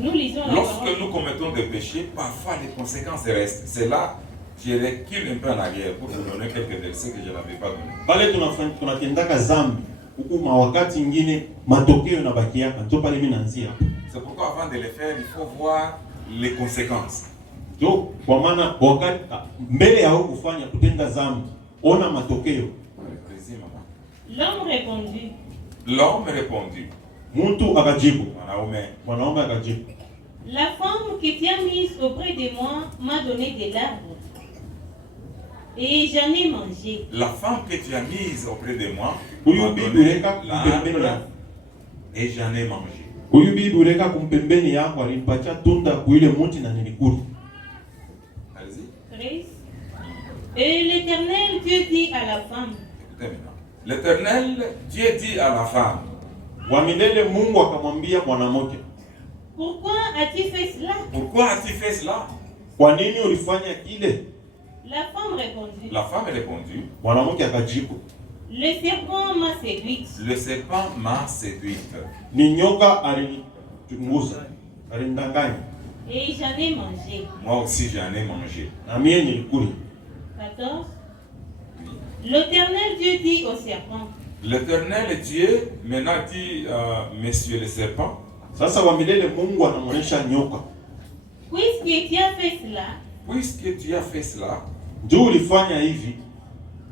Nous lisons la Lorsque parole. nous commettons des péchés, parfois les conséquences restent. C'est là je recule un peu en arrière pour vous donner quelques versets que je n'avais pas donnés. Pale tunatendaka zambi huku wakati ingine matokeo yanabakiaka, ndio pale mimi naanzia hapo. C'est pourquoi avant de les faire, il faut voir les conséquences. Ndio kwa maana wakati mbele ya kufanya kutenda zambi, ona matokeo. L'homme répondit. L'homme répondit. Mtu akajibu. Mwanaume akajibu. La femme que tu as mise auprès de moi m'a donné de l'arbre. Et j'en ai mangé. La femme que tu as mise auprès de moi m'a donné l'arbre et j'en ai mangé. Huyu bibi ureka kumpembeni yako alinipatia tunda kuile mti na nilikula. Allez-y. Et l'Éternel Dieu dit à la femme. Écoutez maintenant. L'Éternel Dieu dit à la femme. Wa milele Mungu akamwambia mwanamke. Pourquoi as-tu fait cela? Pourquoi as-tu fait cela? Kwa nini ulifanya kile? La femme répondit. La femme répondit. Mwanamke akajibu. Le serpent m'a séduite. Le serpent m'a séduite. Ni nyoka alinichunguza, alinidanganya. Et j'en ai mangé. Moi aussi j'en ai mangé. Na mie nilikula. 14. L'Éternel Dieu dit au serpent. L'Éternel Dieu maintenant dit monsieur le serpent. Sasa wa milele Mungu anamuonesha nyoka. Puisque tu as fait cela. Puisque tu as fait cela. Ndio ulifanya hivi.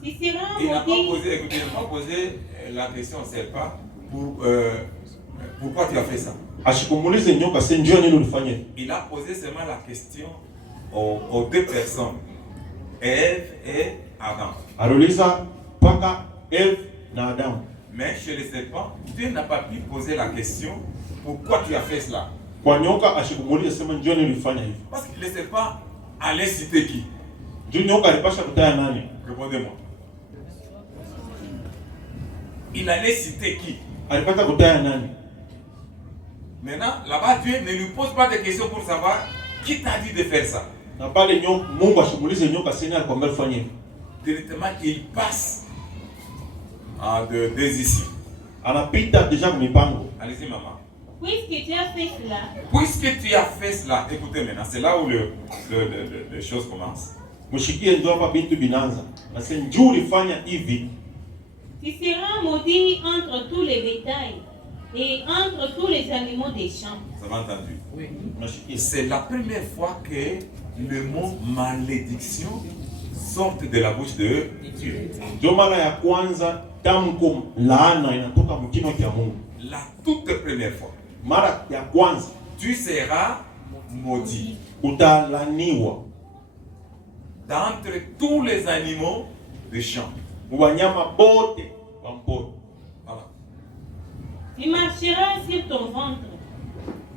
Tu seras Il n'a pas maudit. posé, écoutez, il n'a pas posé la question au serpent pourquoi tu as fait ça. Ashikumulize nyoka sasa njoo nini ulifanya hivi. Il a posé seulement la question aux deux personnes, Ève et Adam. Aliuliza paka Eve na Adam. Mais chez le serpent, Dieu n'a pas pu poser la question pourquoi tu as fait cela. Kwa nyoka ashikumulize sema njoo nini ulifanya hivi. Parce que le serpent allait citer qui? Njoo nyoka alipasha kutaya nani? Répondez-moi. Il allait citer qui? Alipata kutaya nani? Maintenant, là-bas, Dieu ne lui pose pas de questions pour savoir qui t'a dit de faire ça. Na pale nyoka Mungu ashimulize nyoka sasa alikwambia fanye hivi. Directement, il passe à de décision. Anapita deja mipango. Allez-y, maman. Puisque tu as fait cela. Puisque tu as fait cela, écoutez maintenant, c'est là où les choses commencent. Mushikie ndio hapa bintu binanza. Na sasa njoo ulifanya hivi. Tu seras maudit entre tous les bétails et entre tous les animaux des champs. Ça va entendu? Oui. C'est la première fois que le mot malédiction sort de la bouche de Dieu. Ndio mara ya kwanza tamko laana inatoka mkinywa cha Mungu. La toute première fois. Mara ya kwanza Tu seras maudit. Utalaniwa D'entre tous les animaux des champs. wanyama bote wa mpori. Voilà. Tu marcheras sur ton ventre.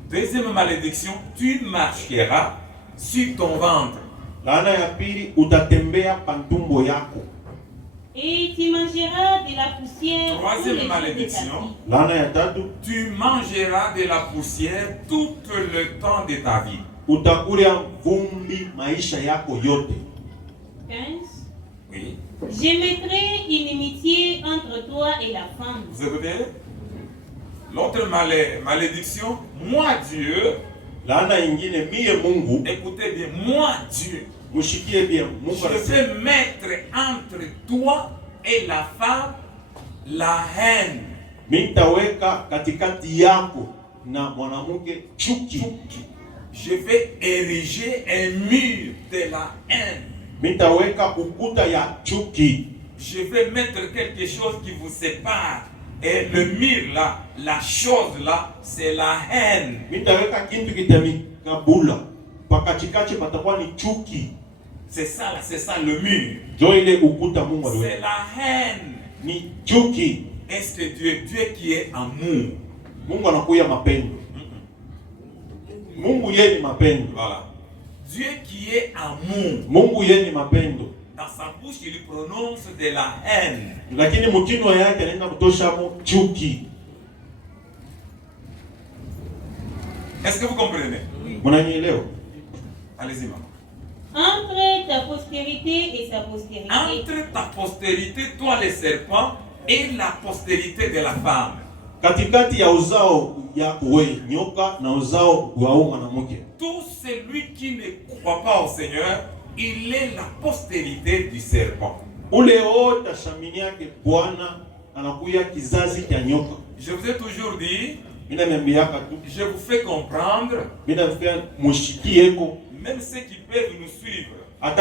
Deuxième malédiction, tu marcheras sur ton ventre. Laana ya pili utatembea pantumbo yako. Et tu mangeras de la poussière. Troisième malédiction. Laana ya tatu, tu mangeras de la poussière tout le temps de ta vie. Utakula vumbi maisha yako yote. 15. Oui. Je mettrai une inimitié entre toi et la femme. Vous écoutez? L'autre malédiction, moi Dieu. Laana ingine mie Mungu. Écoutez bien, moi Dieu. Mushikie bien Mungu. Je vais mettre entre toi et la femme la haine. Mitaweka katikati yako na mwanamke chuki. Je vais ériger un mur de la haine. Mitaweka ukuta ya chuki. Je vais mettre quelque chose qui vous sépare. Et le mur là, la chose là, c'est la haine. Mitaweka kintu kitamikabula. Pakatikati patakuwa ni chuki. C'est ça le mur. Jo ile ukuta Mungu aliweka. C'est la haine. Ni chuki. Est-ce que Dieu qui est amour? Mungu anakuya mapendo. Mungu yeye ni mapendo. Voilà. Dieu qui est amour. Mungu yeye ni mapendo. Dans sa bouche il prononce de la haine. Lakini mkinywa yake anaenda kutosha chuki. Est-ce que vous comprenez? Mnanielewa? Allez-y maman. Entre ta postérité et sa postérité. Entre ta postérité, toi les serpents, et la postérité de la femme. katikati ya uzao yako wewe nyoka na uzao wa huyo mwanamke. Tout celui qui ne croit pas au Seigneur, il est la postérité du serpent. Ule wote ashamini yake Bwana anakuya kizazi cha nyoka. Je vous ai toujours dit, Je vous fais comprendre, même ceux qui peuvent nous suivre, ils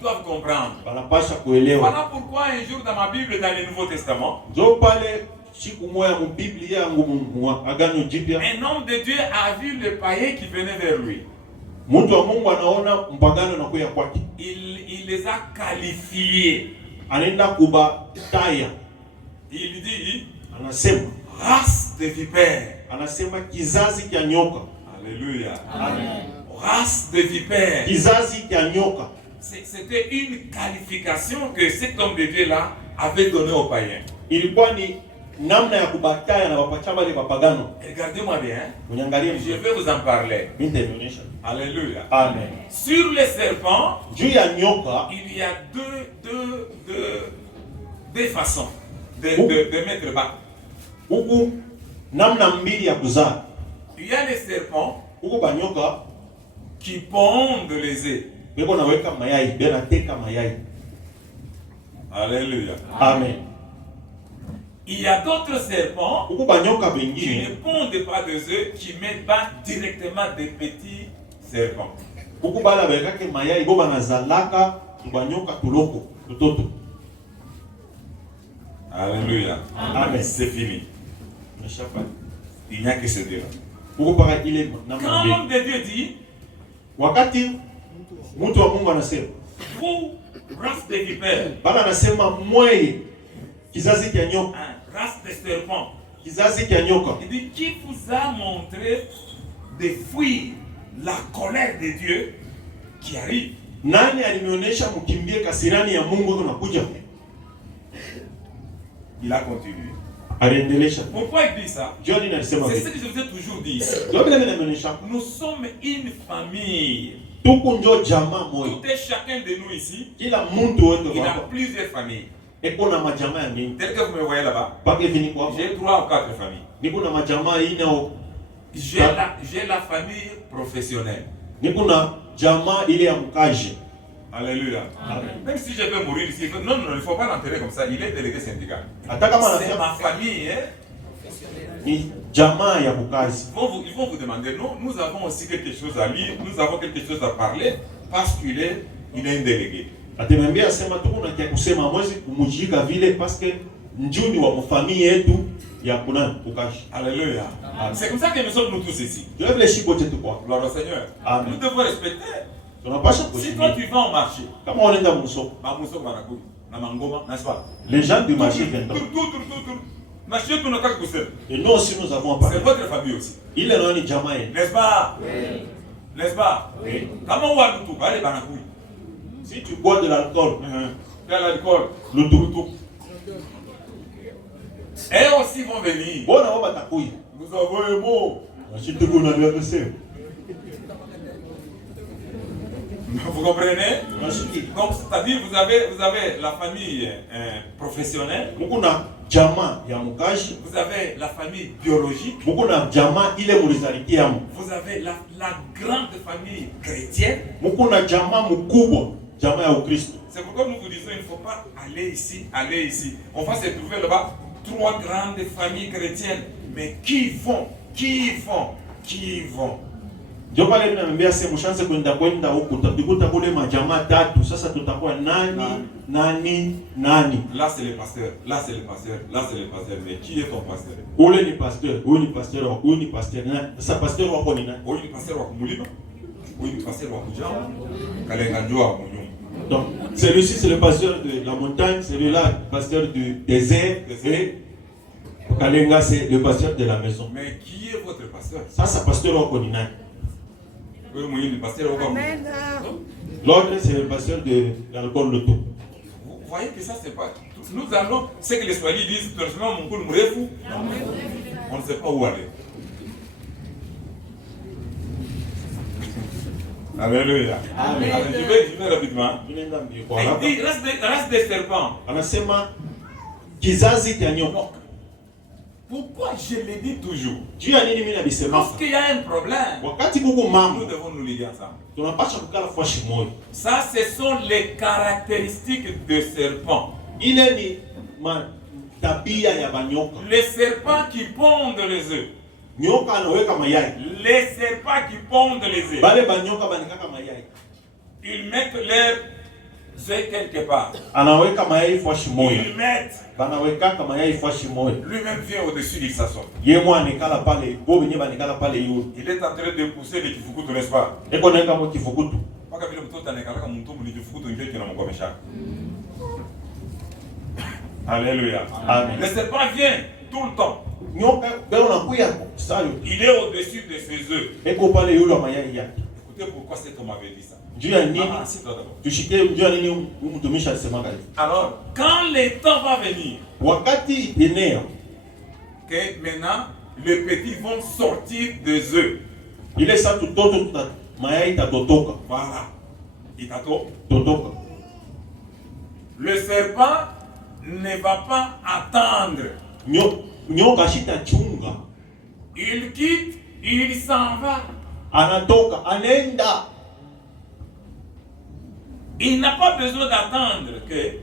doivent comprendre. Voilà pourquoi un jour dans ma Bible, dans le Nouveau Testament, un homme de Dieu a vu le païen qui venait vers lui. Il les a qualifiés. Il dit, race de vipères. Alléluia. Amen. Race de vipères. C'était une qualification que cet homme de Dieu là avait donnée aux païens. Regardez-moi bien. Je vais vous en parler. Alléluia. Amen. Sur les serpents, il y a deux façons de mettre bas. Il y a les serpents qui pondent les œufs. Alléluia. Amen. Il y a d'autres serpents qui ne pondent pas des œufs, qui mettent bas directement des petits serpents. Alléluia. Amen. C'est fini. Il n'y a que ce Dieu. Quand l'homme de Dieu dit, vous, race de vipères, race de serpents, il dit, qui vous a montré de fuir la colère de Dieu qui arrive? Il a continué. Pourquoi il dit ça? C'est ce que je vous ai toujours dit. Nous sommes une famille. Tout et chacun de nous ici, il a plusieurs familles. Tel que vous me voyez là-bas, j'ai 3 ou 4 familles. J'ai la famille professionnelle. Alléluia. Amen. Même si je peux mourir ici, non, il ne faut pas l'enterrer comme ça. Il est délégué syndical. C'est ma famille. Ils vont vous demander, non, nous avons aussi quelque chose à lire, nous avons quelque chose à parler, parce qu'il est un délégué. Alléluia. C'est comme ça que nous sommes nous tous ici. Gloire au Seigneur. Amen. Nous devons respecter. Si toi tu vas au marché, les gens du marché viennent. Et nous aussi nous avons parlé. C'est votre famille aussi. Il est dans Jamaï. N'est-ce pas? N'est-ce pas? Oui. Comment on va nous tout? Allez, si tu bois de l'alcool, de l'alcool, le tout. Et aussi vont venir. Bon, on va t'accueillir. Nous avons un mot. Vous comprenez? Donc, c'est-à-dire vous avez la famille professionnelle. Vous avez la famille biologique. Vous avez la grande famille chrétienne. C'est pourquoi nous vous disons il ne faut pas aller ici, aller ici. On va se trouver là-bas 3 grandes familles chrétiennes. Mais qui vont? Ndio pale mimi naambia sema mshanze kwenda huko utapikuta kule majamaa 3 sasa tutakuwa nani. Là c'est le pasteur, là c'est le pasteur, là c'est le pasteur. Mais qui est ton pasteur? Ule ni pasteur, huyu ni pasteur, huyu ni pasteur. Sasa pasteur wako ni nani? Huyu ni pasteur wa kumulima, huyu ni pasteur wa kujao, kalenga njoo wa kunyuma. Donc celui-ci c'est le pasteur de la montagne, celui-là le pasteur du désert et kalenga c'est le pasteur de la maison. Mais qui est votre pasteur? Sasa pasteur wako ni nani? Amen. L'autre c'est le pasteur de l'alcool le tout. Vous voyez que ça c'est pas. Nous allons, ce que les Swahili disent, personnellement mon coul mourefu. On ne sait pas où aller. Alléluia. Amen. Je vais rapidement. Il dit race des serpents. Anasema kizazi cha nyoka. Pourquoi je le dis toujours? Lorsqu'il y a un problème, nous devons nous lier ensemble. Ça, ce sont les caractéristiques de serpent. Les serpents qui pondent les œufs. Les serpents qui pondent les œufs. Ils mettent leurs œufs quelque part. Ils mettent. Lui-même vient au-dessus, il s'assoit. Il est en train de pousser les kifukutu, n'est-ce pas? Alléluia. Le serpent vient tout le temps. Il est au-dessus de ses œufs. Écoutez pourquoi cet homme avait dit ça. Alors, quand le temps va venir, que maintenant les petits vont sortir des œufs. Voilà. Le serpent ne va pas attendre. Il quitte, il s'en va. Il n'a pas besoin d'attendre que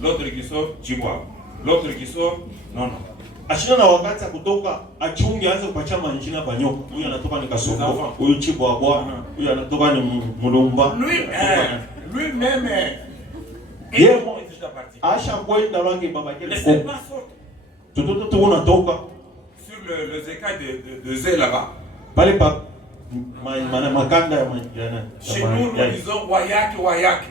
l'autre qui sort, tu vois. L'autre qui sort, non. Lui-même, les serpents sortent sur les écailles de zé là-bas. Chez nous, nous disons wayak.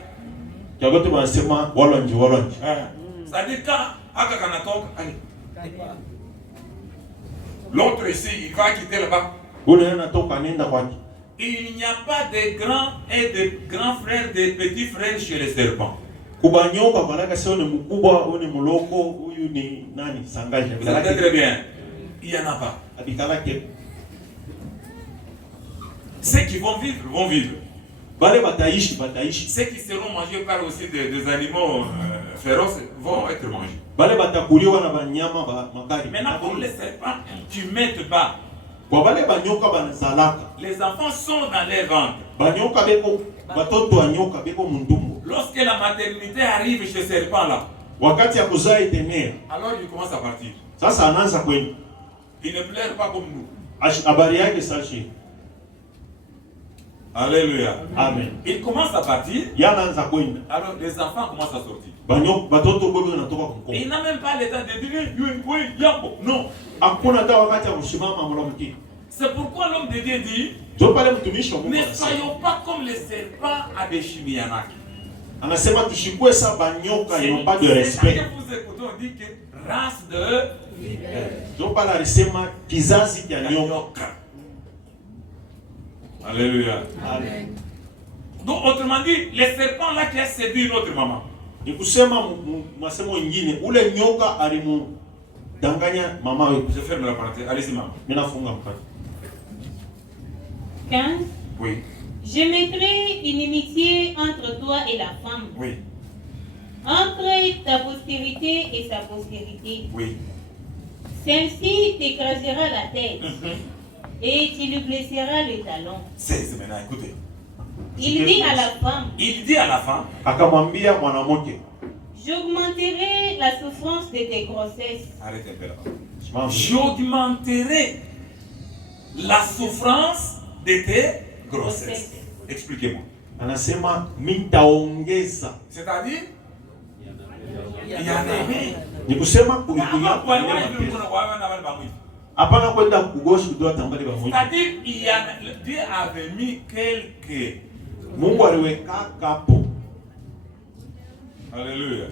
C'est-à-dire quand l'autre ici, il va quitter là-bas. Il n'y a pas de grands et de grands frères, de petits frères chez les serpents. Vous savez très bien, il n'y en a pas. Ceux qui vont vivre, vont vivre. Ceux qui seront mangés par aussi des animaux féroces vont être mangés. Maintenant, pour les serpents, tu ne mets pas. Les enfants sont dans les ventres. Lorsque la maternité arrive chez ce serpent-là, alors il commence à partir. Il ne pleure pas comme nous. Alléluia. Amen. Il commence à partir. Alors les enfants commencent à sortir. Il n'a même pas le temps de dire non. C'est pourquoi l'homme de Dieu dit ne soyons pas comme les serpents à des chimianaki. C'est pas de respect. Vous écoutez, on dit que race de Alléluia. Amen. Donc, autrement dit, les serpents là qui a séduit notre maman. Je ferme la parenthèse. Allez-y, maman. 15. Oui. Je mettrai une inimitié entre toi et la femme. Oui. Entre ta postérité et sa postérité. Oui. Celle-ci t'écrasera la tête. Et tu lui blesseras le talon. C'est maintenant, écoutez. Il dit à la femme. J'augmenterai la souffrance de tes grossesses. Arrête un peu là. J'augmenterai la souffrance de tes grossesses. Expliquez-moi. C'est-à-dire, il y en avait. C'est-à-dire, Dieu avait mis quelques. Alléluia.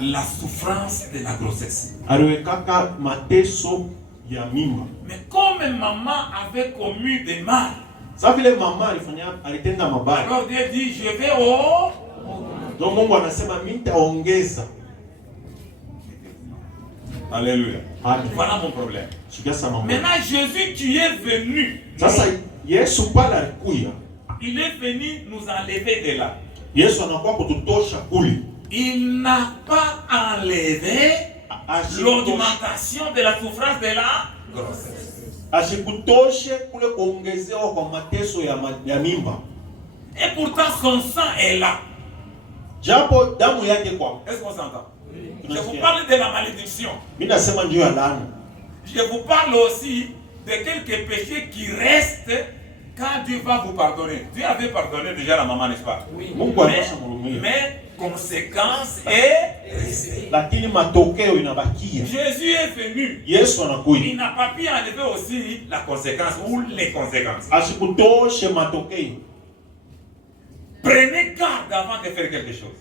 La souffrance de la grossesse. Mais comme maman avait commis des mal, alors Dieu dit, je vais au... Alléluia. Voilà mon problème. Maintenant, Jésus, tu es venu. Il est venu nous enlever de là. Il il n'a pas enlevé l'augmentation de la souffrance de la grossesse. Et pourtant son sang est là. Est-ce qu'on s'entend? Je vous parle de la malédiction. Je vous parle aussi de quelques péchés qui restent quand Dieu va vous pardonner. Dieu avait pardonné déjà la maman, n'est-ce pas? Oui. Mais conséquence est restée. Jésus est venu. Il n'a pas pu enlever aussi la conséquence ou les conséquences. Prenez garde avant de faire quelque chose.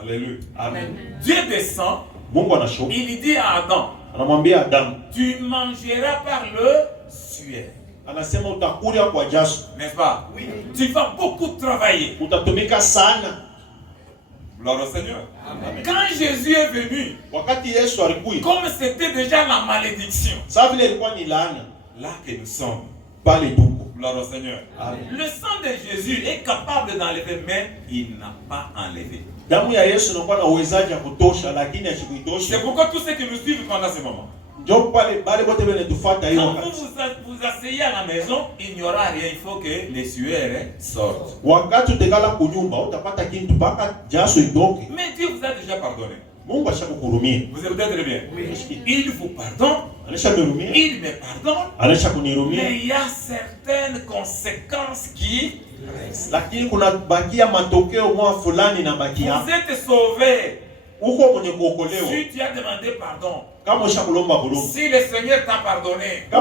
Alléluia. Amen. Dieu descend. Il dit à Adam, tu mangeras par le suaire. N'est-ce pas? Oui. Tu vas beaucoup travailler. Gloire au Seigneur. Amen. Quand Jésus est venu, comme c'était déjà la malédiction, là que nous sommes. Gloire au Seigneur. Amen. Le sang de Jésus est capable d'enlever, mais il n'a pas enlevé. C'est pourquoi tous ceux qui nous suivent pendant ce moment, quand vous vous asseyez à la maison, il n'y aura rien, il faut que les sueurs sortent. Mais Dieu vous a déjà pardonné. Vous êtes peut-être bien. Oui. Il vous pardonne. Il me pardonne. Mais il y a certaines conséquences qui restent. Vous êtes sauvés. Si tu as demandé pardon, si le Seigneur t'a pardonné, vous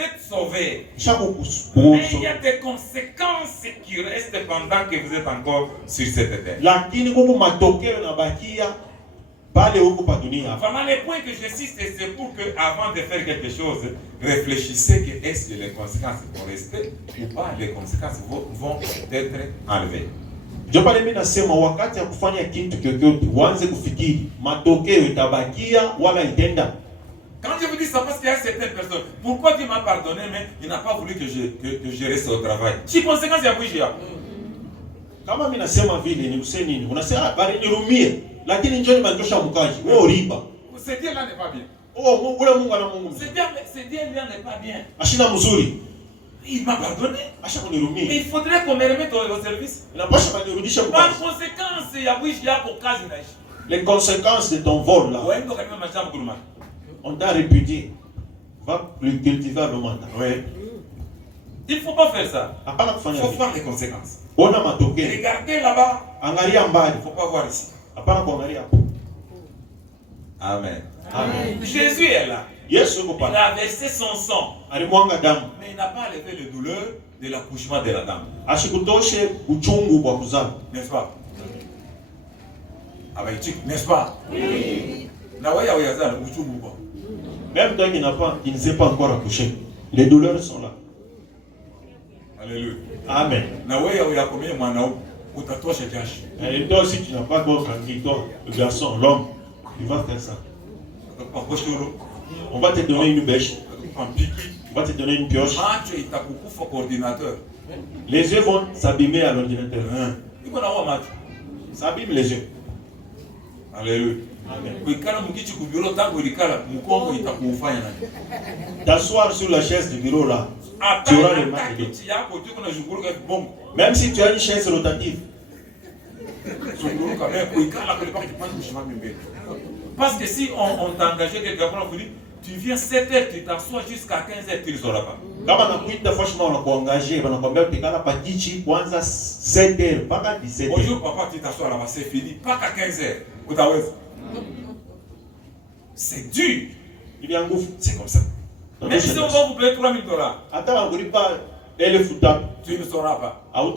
êtes sauvés. Mais il y a des conséquences qui restent pendant que vous êtes encore sur cette terre. Vraiment, les points que j'insiste, c'est pour que, avant de faire quelque chose, réfléchissez que est-ce que les conséquences vont rester ou pas, les conséquences vont être enlevées. Quand je vous dis ça, parce qu'il y a certaines personnes, pourquoi Dieu m'a pardonné, mais il n'a pas voulu que je reste au travail. Si conséquence, il y a oui, ce Dieu-là n'est pas bien. Ce Dieu-là n'est pas bien. Il m'a pardonné. Mais il faudrait qu'on me remette au service. Par conséquence, il y a oui, pour cas. Les conséquences de ton vol là. On t'a répudié. Va plus cultiver le mandat. Oui. Il ne faut pas faire ça. Il faut voir les conséquences. Regardez là-bas. Il ne faut pas voir ici. Amen. Amen. Jésus est là. Il a versé son sang. Mais il n'a pas enlevé les douleurs de l'accouchement de la dame. N'est-ce pas? N'est-ce pas? Oui. Même toi qui ne sais pas encore accoucher, les douleurs sont là. Alléluia. Amen. Et toi aussi tu n'as pas encore grandi, toi, le garçon, l'homme, tu vas faire ça. On va te donner une bêche. On va te donner une pioche. Les yeux vont s'abîmer à l'ordinateur. Ça abîme les yeux. Alléluia. T'asseoir sur la chaise du bureau là, tu auras le mal de dos. Même si tu as une chaise rotative. Parce que si on t'a engagé quelque part, on vous dit, tu viens 7h, tu t'assois jusqu'à 15h, tu ne sauras pas. Bonjour papa, tu t'assois là-bas, c'est fini. Pas qu'à 15h. C'est dur. C'est comme ça. Même si on va vous payer $3,000. Tu ne sauras pas. On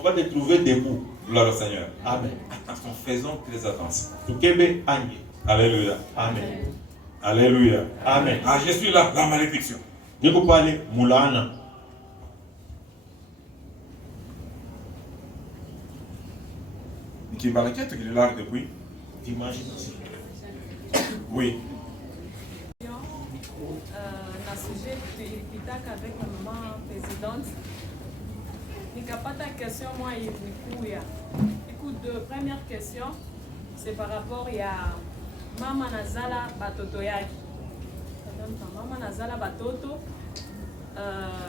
va te trouver debout. Gloire au Seigneur. Amen. Attention, faisons très attention. Alléluia. Amen. Alléluia. Amen. Ah, je suis là, la malédiction. Je peux parler Moulana. Qui m'a l'inquiète qu'il est là depuis. T'imagines aussi. Oui. sujet tulipitaka avec la maman présidente. Nikapata question moi ilikuya. Écoute, deux premières questions, c'est par rapport à mama nazala batoto yaki. Mama nazala batoto.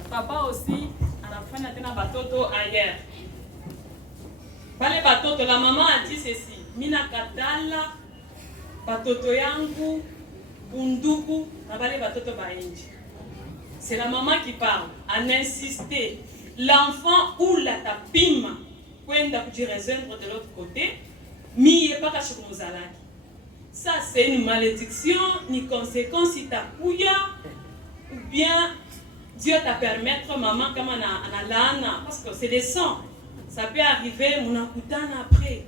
Papa aussi anafanya tena batoto ailleurs. Bale batoto, la maman a dit ceci. Mina katala batoto yangu bunduku na bale batoto bainji. C'est la maman qui parle. En insisté. L'enfant ou la tapima kwenda kujirejoindre de l'autre côté, mi est pas kashumuzalaki. Ça c'est une malédiction, ni conséquence si ta kuya ou bien Dieu t'a permettre maman comme ana laana parce que c'est des sangs. Ça peut arriver munakutana après.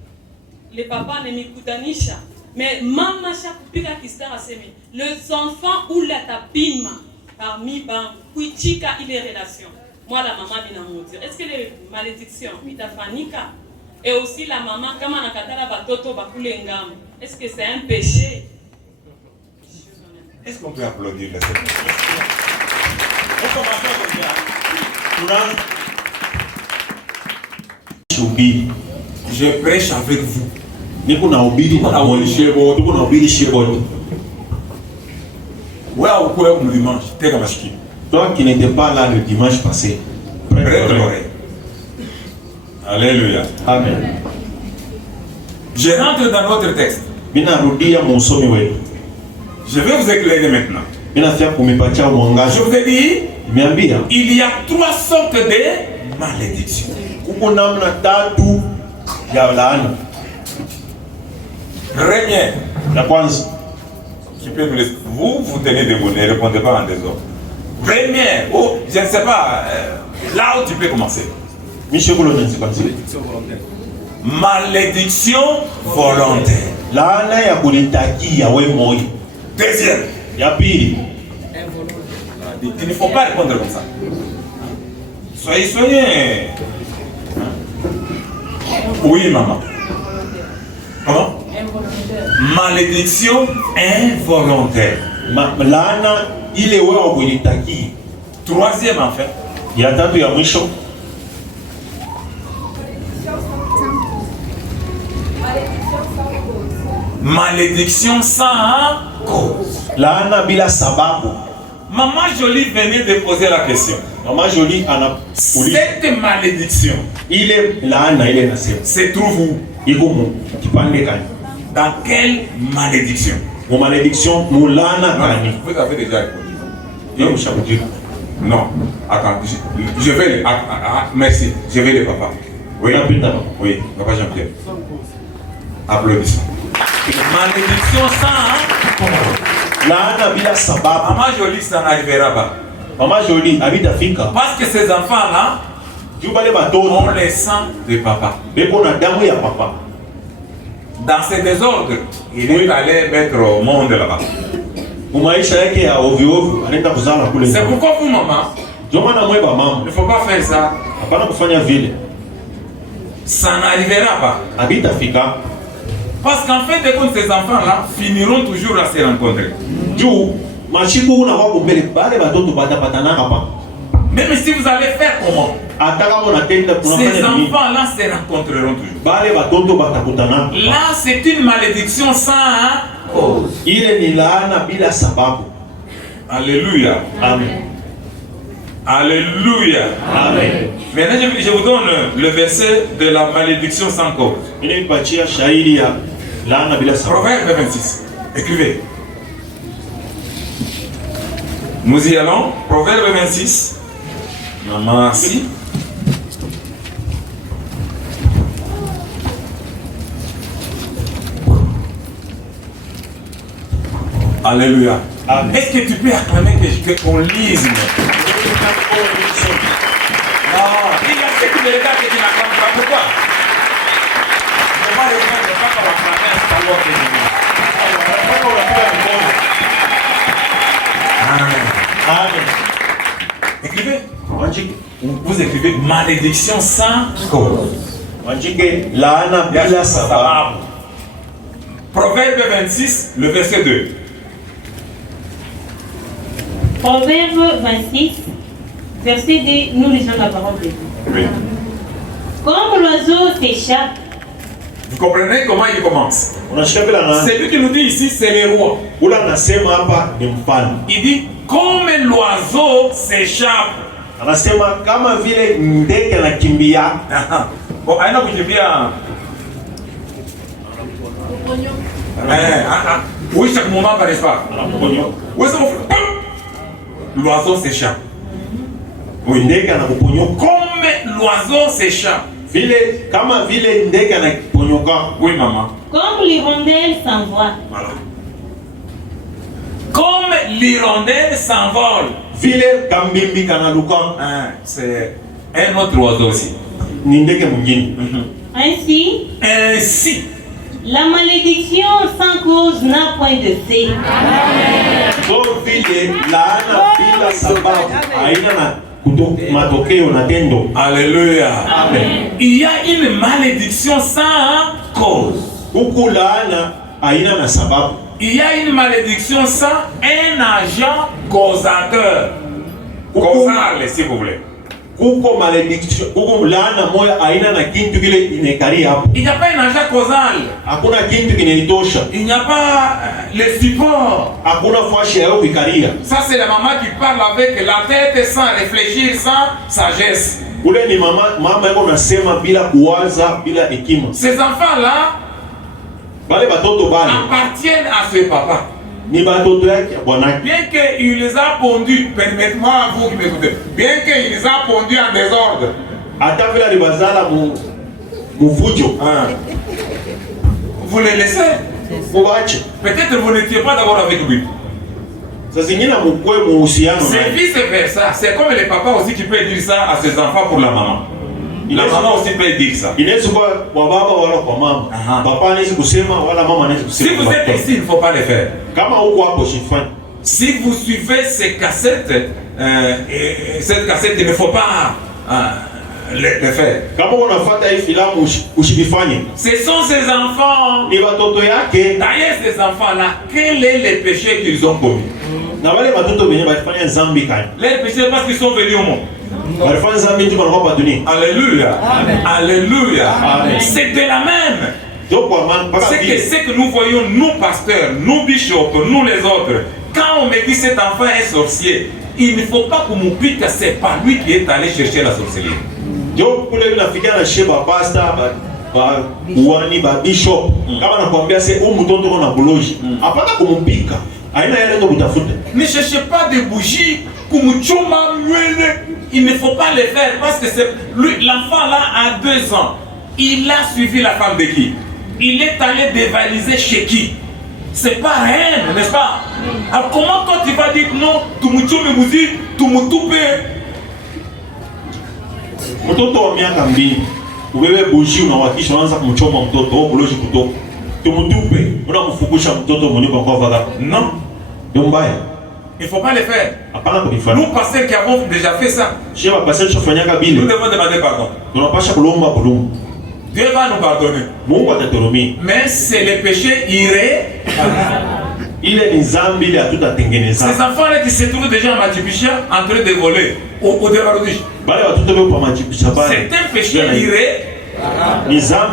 Les papas ne mikutanisha. Mais maman chaque pika qui stara semi. Les enfants ou la tapima parmi bam kuichika ile relation. Moi la maman bina dire. Est-ce que les malédictions itafanika et aussi la maman kama nakatala batoto bakule ngam. Est-ce que c'est un péché? Est-ce qu'on peut applaudir la Seigneur? On commence comme ça. Je prêche avec vous. Toi qui n'étais pas là le dimanche passé, prête l'oreille. Alléluia. Amen. Je rentre dans notre texte. Je vais vous éclairer maintenant. Je vous ai dit, il y a 3 sortes de malédictions. Première, qui peut vous tenez debout, ne répondez pas en désordre. Première, oh, je ne sais pas, là où tu peux commencer. Malédiction volontaire. Deuxième. Il ne faut pas répondre comme ça. Soyez. Oui, maman. Comment? Malédiction involontaire. Troisième en fait. Malédiction sans cause. Maman Jolie venait de poser la question. Maman Jolie cette malédiction, se trouve où? Dans quelle malédiction? Mon malédiction, vous avez déjà répondu. Non. Attends, je vais les... merci, je vais les papas. Oui, oui, papa Jean-Pierre. Applaudissons. Malédiction sans Maman Jolie, ça n'arrivera pas. Maman Jolie, habite Africa. Parce que ces enfants-là ont les sangs de papa. Dans ce désordre, il est allé mettre au monde là-bas. C'est pourquoi vous, maman, il ne faut pas faire ça. Ça n'arrivera pas. Parce qu'en fait, ces enfants-là finiront toujours à se rencontrer. Même si vous allez faire comment? Ces enfants-là se rencontreront toujours. Là, c'est une malédiction sans cause. Alléluia. Amen. Alléluia. Amen. Maintenant, je vous donne le verset de la malédiction sans cause. Proverbe 26. Écrivez. Nous y allons. Proverbe 26. Maman, si. Alléluia. Est-ce que tu peux acclamer qu'on lise? Non, il y a ceux qui me regardent et qui n'acclament pas. Pourquoi? Je vais répondre pas comme acclamer un salut que je Amen. Écrivez. Vous écrivez malédiction sans cause. Proverbe 26, le verset 2. Proverbe 26, verset 2, nous lisons la parole de Dieu. Oui. Comme l'oiseau s'échappe. Vous comprenez comment il commence? C'est lui qui nous dit ici, c'est les rois. Il dit, comme l'oiseau s'échappe. Anasema kama vile ndege anakimbia. Bon, aina kukimbia. Oui, chaque moment par l'espace. Oui, c'est mon frère. L'oiseau s'échappe. Oui, ndege anakuponyo. Comme l'oiseau s'échappe. Vile kama vile ndege anakuponyoka. Oui, maman. Comme l'hirondelle s'envole. Voilà. Comme l'hirondelle s'envole. Vile kambimbi kanaluka. C'est un autre oiseau aussi. Ni ndege mwingine. Ainsi, la malédiction sans cause n'a point de fait. Donc vile laana bila sababu haina na matokeo na tendo. Alléluia. Amen. Il y a une malédiction sans cause. Huku laana haina na sababu. Il y a une malédiction sans un agent causateur. Causal, si vous voulez. Kuko malédiction, kuko laana moya haina na kintu kile inekari hapo. Il n'y a pas un agent causal. Hakuna kintu kinaitosha. Il n'y a pas le support. Hakuna fashi yao kikaria. Ça c'est la maman qui parle avec la tête sans réfléchir, sans sagesse. Ule ni mama yako nasema bila kuwaza, bila hekima. Ces enfants là appartiennent à ce papa. Ni batoto yake bwana. Bien qu'il les a pondus, permettez-moi à vous qui m'écoutez, bien qu'il les a pondus en désordre. Atavela libazala mufujo. Vous les laissez. Peut-être vous n'étiez pas d'abord avec lui. C'est vice versa. C'est comme les papas aussi qui peuvent dire ça à ses enfants pour la maman. La maman aussi peut dire ça. Si vous êtes ici, il ne faut pas le faire. Si vous suivez ces cassettes, cette cassette, il ne faut pas le faire. Ce sont ces enfants. D'ailleurs, ces enfants-là, quel est le péché qu'ils ont commis? Les péchés parce qu'ils sont venus au monde. Alléluia. Amen. Alléluia. Amen. C'est de la même. C'est que nous voyons, nous pasteurs, nous bishops, nous les autres. Quand on me dit cet enfant est sorcier, il ne faut pas qu'on m'oublie que c'est pas lui qui est allé chercher la sorcellerie. Ne cherchez pas de bougies. Il ne faut pas le faire parce que l'enfant là a 2 ans. Il a suivi la femme de qui? Il est allé dévaliser chez qui? C'est pas rien, n'est-ce pas? Alors comment toi tu vas dire non, tu me tues, tu me toupes? Mtoto wa miaka 2 ubebe bushi unawakisha unaanza kumchoma mtoto au buloji kutoka. Tumutupe, unamfungusha mtoto mwenye kwa vaga. Non. Ndio mbaya. Il ne faut pas le faire. Nous, pasteurs qui avons déjà fait ça, nous devons demander pardon. Dieu va nous pardonner. Mais c'est le péché Ces enfants-là qui se trouvent déjà en Mathipicha en train de voler au Dévaroudiche. C'est un péché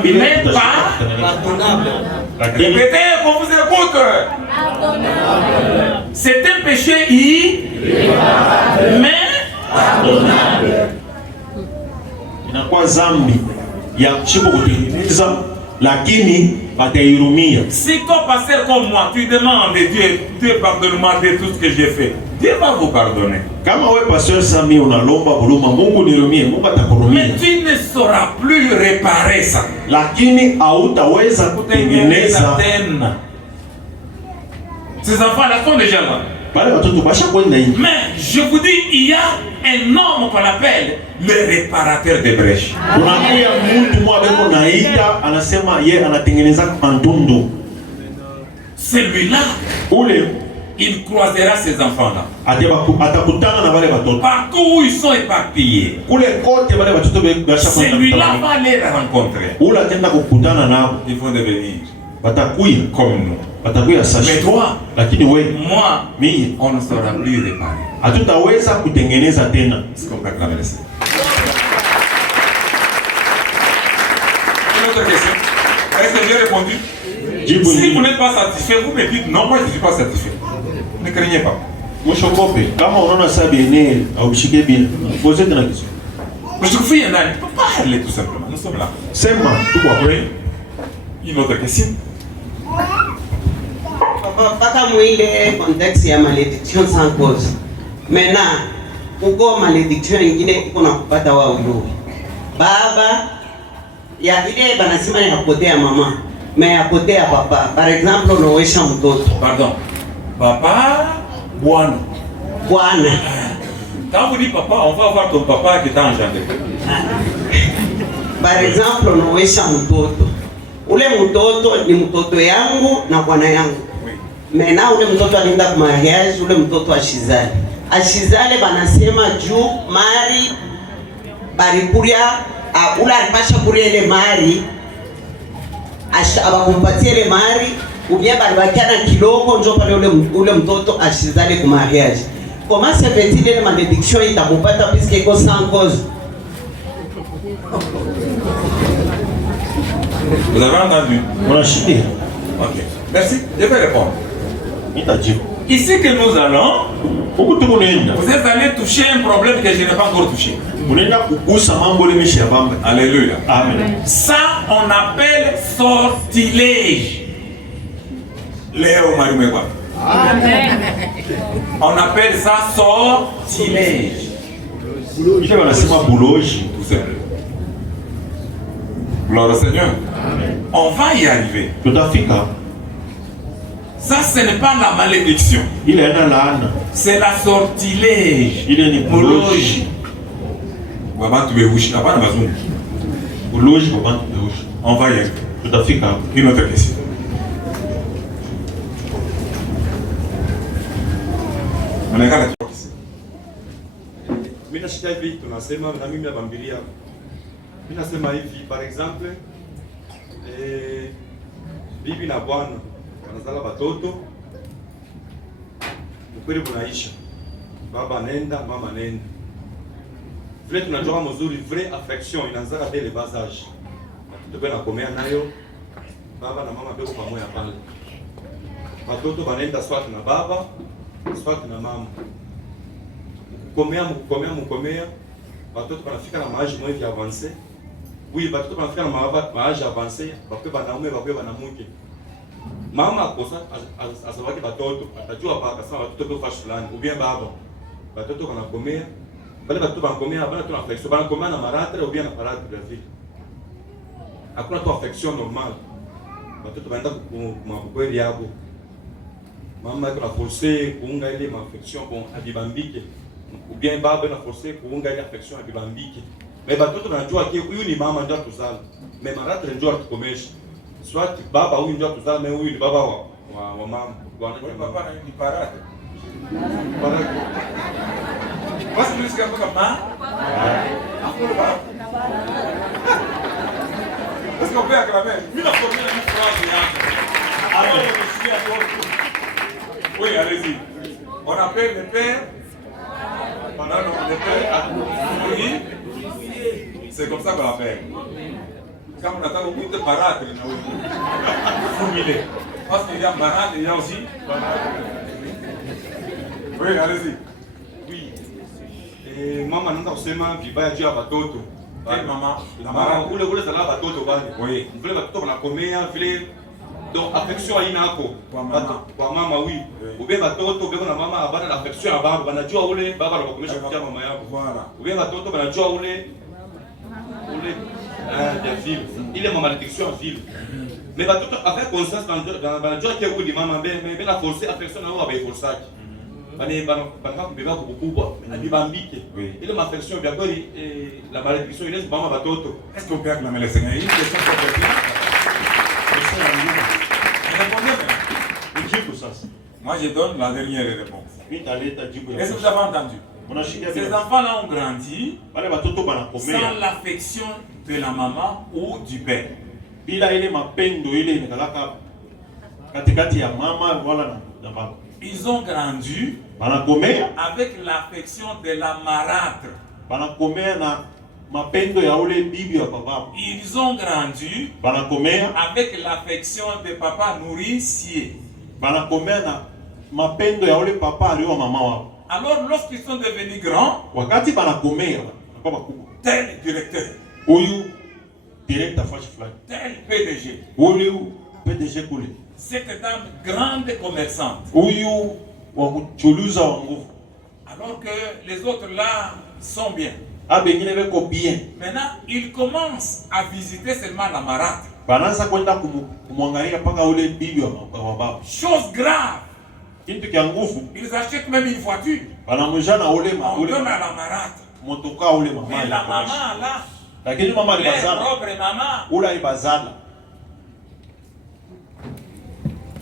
mais pas pardonnable. Répétez, qu'on vous écoute. C'est un péché mais pardonnable. Inakuwa zambi ya chipo kutengeneza lakini batairumia. Si toi pasteur comme moi tu demandes Dieu pardonne-moi de tout ce que j'ai fait, Dieu va vous pardonner. Kama wewe pasteur Sami unalomba buluma Mungu nirumie, Mungu atakurumia. Mais tu ne sauras plus réparer ça. Lakini hautaweza kutengeneza tena. Ces enfants-là sont déjà là. Mais je vous dis, il y a un homme qu'on appelle le réparateur des brèches. Celui-là, il croisera ces enfants-là. Partout où ils sont éparpillés, celui-là va les rencontrer. Ils vont devenir batakuya comme nous. batakuya sashi. Mais toi, Lakini we moi, mimi on ne saura plus réparer. hatutaweza kutengeneza tena. C'est comme ça que la laissé. Une autre question. Est-ce que j'ai répondu? Si vous n'êtes pas satisfait, vous me dites non, moi je ne suis pas satisfait. Ne craignez pas. Mushokope kama unaona sasa bene au bishike bien. Posez tena question. Mais je vous fais un avis. Parlez tout simplement. Nous sommes là. Sema tu après. Une autre question. Paka mwile contexte ya malédiction sans cause. Maintenant, uko malédiction ingine iko na kupata wa ulo. Baba ya ile banasema ya kupotea mama, mais ya kupotea papa. Par exemple, unaoesha mtoto. Pardon. Papa, Bwana. Bwana. Quand vous dites papa, on va voir ton papa qui t'a engendré. Par exemple, unaoesha mtoto. Ule mtoto ni mtoto yangu na bwana yangu. Mena ule mtoto alienda kwa mariage, ule mtoto ashizale. Ashizale banasema juu mari barikuria ula alipasha kuria ile mari abakumpatia ile mari ubia balibakiana kidogo njo pale ule mtoto ashizale kwa mariage. Comment se fait-il ile malédiction itamupata puisque iko sans cause? Vous avez entendu? On a chité. Ok. Merci. Je vais répondre. Il t'a dit. Ici que nous allons, Beaucoup de vous êtes allés toucher un problème que je n'ai pas encore touché. Alléluia. Amen. Ça, on appelle sortilège. Léo Marimegwa. Amen. On appelle ça sortilège. Il est dans la sema bouloge. Tout simplement. Gloire au Seigneur. On va y arriver. Tout à fait. Ça, ce n'est pas la malédiction. Il est dans la âne. C'est la sortilège. Il est une bouloge. On va y arriver. Tout à fait. Une autre question. On est là. Mimi nasikia hivi tunasema na mimi nabambilia. Mimi nasema hivi par exemple bibi na bwana wanazala watoto. Ukweli unaisha. Baba nenda, mama nenda. Vile tunajua mzuri vraie affection inaanza dès le bas âge. Watoto wanakomea nayo baba na mama beko pamoja pale. Watoto wanaenda swat na baba, swat na mama. Mkomea, watoto wanafika na maaji mwevi avance. Oui, watoto wanafika na maaji avance, bakwe banaume, bakwe banamuke. Mama akosa asabaki watoto, atajua paka sana watoto kwa fashi fulani, ou bien baba. Watoto wanakomea, bale watoto wanakomea, bana tuna affection, wanakomea na maratre ou bien na parade de la vie. Hakuna tu affection normale. Watoto wanaenda kumakweli yabo. Mama iko na forcer kuunga ile affection bon abibambike. Ou bien baba na forcer kuunga ile affection abibambike. Mais batoto wanajua ke huyu ni mama ndio tuzala. Mais maratre ndio atukomesha. Soit baba huyu ndio tuzala, mais huyu ni baba wa mama. Bwana papa ni parade. Parade. Basi tulisikia mpaka ma. Hakuna baba. Est-ce qu'on peut acclamer? Mimi naformia na phrase yako. Alors, je suis à toi. Oui, allez-y. On appelle le père. Pendant le père. Oui. C'est comme ça qu'on l'appelle. Quand on attend beaucoup de parades, formulé. Parce qu'il y a parade, il y a aussi. Oui, allez-y. Oui. Et maman nenda kusema vibaya juu ya watoto. Quelle maman? La maman ule zala watoto bali. Oui. Vile watoto wanakomea vile donc affection haina hapo. Kwa mama oui. Ube watoto beko na mama abana na affection ya baba. Banajua ule baba anakomesha kutia mama yao. Voilà. Ube watoto banajua ule des filles. Il est ma malédiction en fille. Mais watoto avec conscience banajua ke ule mama mais la forcer affection na wao forcer. Bana kubeba kubwa abibambike. Ile affection bien kweli la malédiction ile mama watoto. Est-ce qu'on peut acclamer le Seigneur? Une question Moi, je donne la dernière réponse. Est-ce que vous avez entendu? Ces enfants-là ont grandi sans l'affection de la maman ou du père. katikati ya mama wala na baba. Ils ont grandi banakomea avec l'affection de la marâtre. Banakomea na mapendo ya ule bibi wa baba. Ils ont grandi banakomea avec l'affection de papa nourricier. Banakomea na mapendo ya ule papa aliyo mama wao. Alors lorsqu'ils sont devenus grands, wakati banakomea kwa bakubwa, tel directeur, huyu directeur fashi fulani, tel PDG, huyu PDG kule, cette dame grande commerçante, huyu wa kuchuluza wa nguvu. Alors que les autres là sont bien. Bengine beko bien. Maintenant, ils commencent à visiter seulement la marâtre. Banaanza kwenda kumwangalia paka ule bibi wa baba. Chose grave. Kitu kia nguvu. Ils achètent même une voiture. Banamujana ule on donne à la marâtre. Motoka ule mama. Mais la maman là. Lakini mama ni bazala. Propre maman. Ula ni bazala.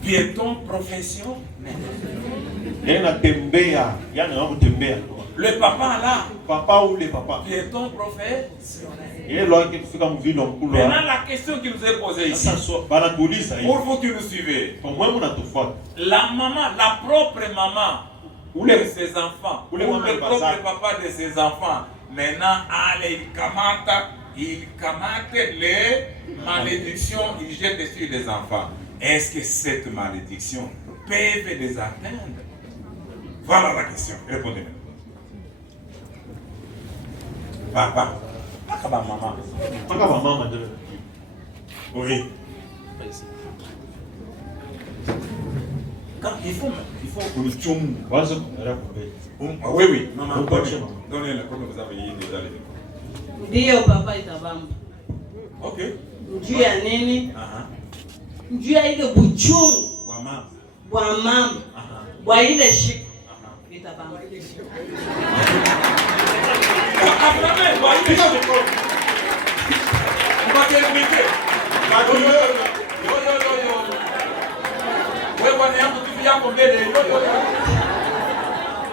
Piéton profession. Yana tembea, yana wangu tembea. Le papa là. Papa ou le papa. Piéton professionnel. Maintenant la question qui nous est posée ici. Pour vous qui nous suivez. La maman, la propre maman de ses enfants, ou le propre papa de ses enfants, maintenant, allez, il kamate les malédictions, il jette sur les enfants. Est-ce que cette malédiction peut les atteindre? Voilà la question. Répondez-moi. Papa. Paka ba maman. Paka ba maman de. Oui. Quand il faut que le tchum. Oui, oui. Maman, donnez le comme vous avez déjà les. Ndio papa itabamba. Ok. Njuu ya nini? Njuu ya ile buchungu. Kwa mama. Kwa ile shiku. Itabamba.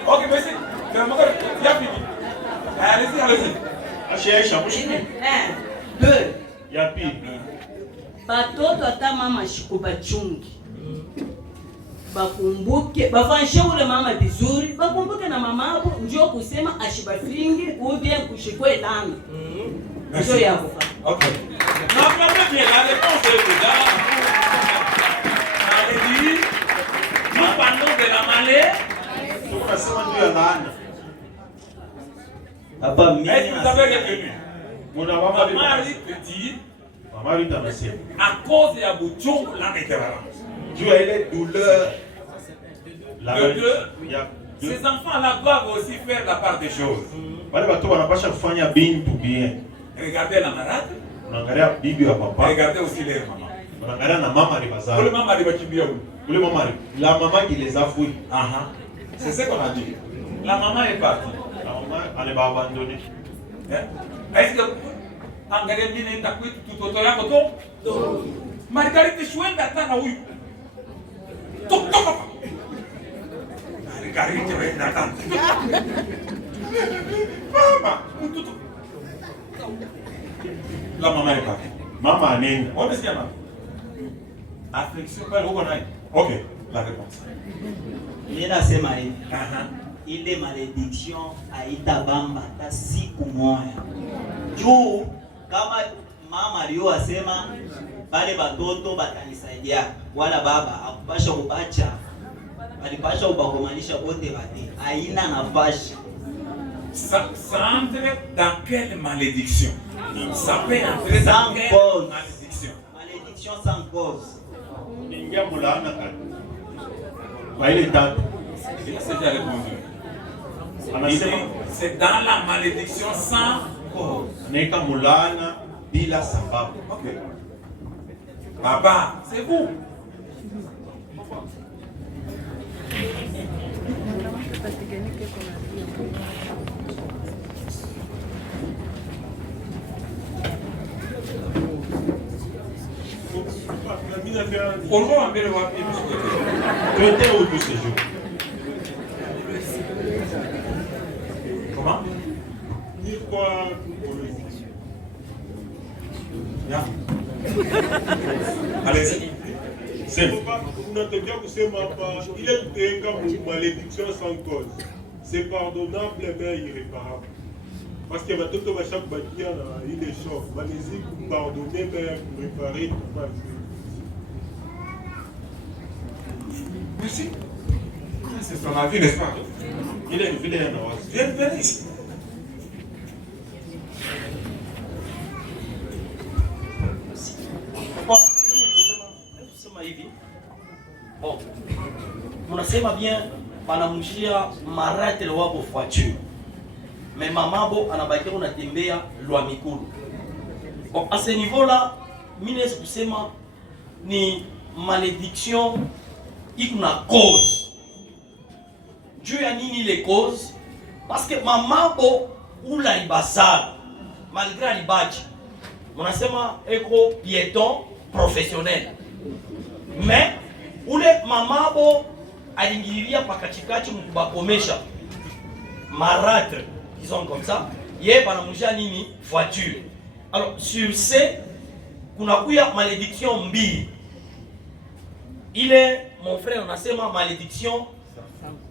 Ok, merci. Allez-y. Batoto hata mama shiku bachungi. Bakumbuke, bafanishe ule mama vizuri, bakumbuke na mama hapo njoo kusema ashibafingi uje kushikwe lana. Njoo yako. Okay. Non, bien, la réponse est déjà. Allez-y. Nous parlons de la malée. Est-ce que vous avez retenu? Maman te dit, à cause de la bouchon, la météorite. Dieu a les douleurs. Ces enfants-là doivent aussi faire la part des choses. Regardez la malade. Regardez aussi les mamans. La maman qui les a fouillés. C'est ce qu'on a dit. La maman est partie. La maman, elle va abandonner. Est-ce que Angare mine ndakwita tutoto yako to? Margarita shwenda tana huyu. Tok tok. Margarita wenda tana. Mama, mtoto. La maman est partie. Maman anenda. On est maman. Affliction pale huko naye. OK, la réponse. Mimi nasema hivi. Ile malediction haitabamba hata siku moja. Juu kama mama aliyosema bale batoto batanisaidia wala baba akupasha kubacha alipasha kubakomanisha wote bati haina nafasi. Ça entre dans quelle malédiction? Ça peut entrer dans quelle cause. Malédiction? Malédiction sans cause. Ningia mulana kati. Ba ile tatu. C'est déjà répondu. C'est dans la malédiction sans cause. Neka mulana bila sababu. OK. Papa, c'est vous. On va en faire voir. Traiter au tout séjour. Comment? Bien. Allez-y. Unatokea kusema hapa ile kutenga malédiction sans cause. C'est pardonnable mais irréparable. Parce que batoto bashakubakia na ile choc. Banezi pardonner mais réparer pas. Merci. C'est son avis, n'est-ce pas? Il est venu à nous. Viens ici. Bon, munasema bien banamujia marate le wabo voiture. Mais mamabo anabakia unatembea lwa mikulu. Bon, à ce niveau-là, mine kusema ni malédiction ikuna cause. Dieu ya nini les causes? Parce que mamabo ula ibasala malgré libaji. Munasema eko piéton professionnel. Mais ule mamabo alingililia pakachikachi mkubakomesha marâtre, disons comme ça, ye banamujia nini voiture. Alors sur ce kunakuya malédiction mbili. Ile mon frère unasema malédiction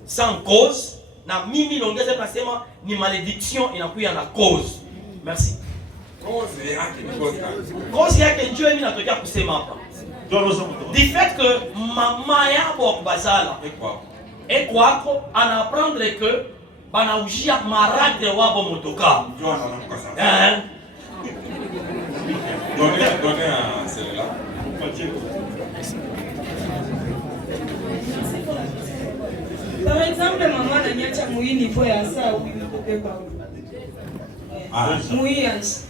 sans cause, na mimi naongeza nasema ni malédiction inakuya na cause. Merci. Cause yake njoo mimi natokea kusema hapa. Du fait que mama yabo kubazala ekwako anaprendre que banaujia marade wabo motoka. Donnez à celle-là. Par exemple, maman ananiacha mui niveau ya saa ulipopepa. Mui yashi.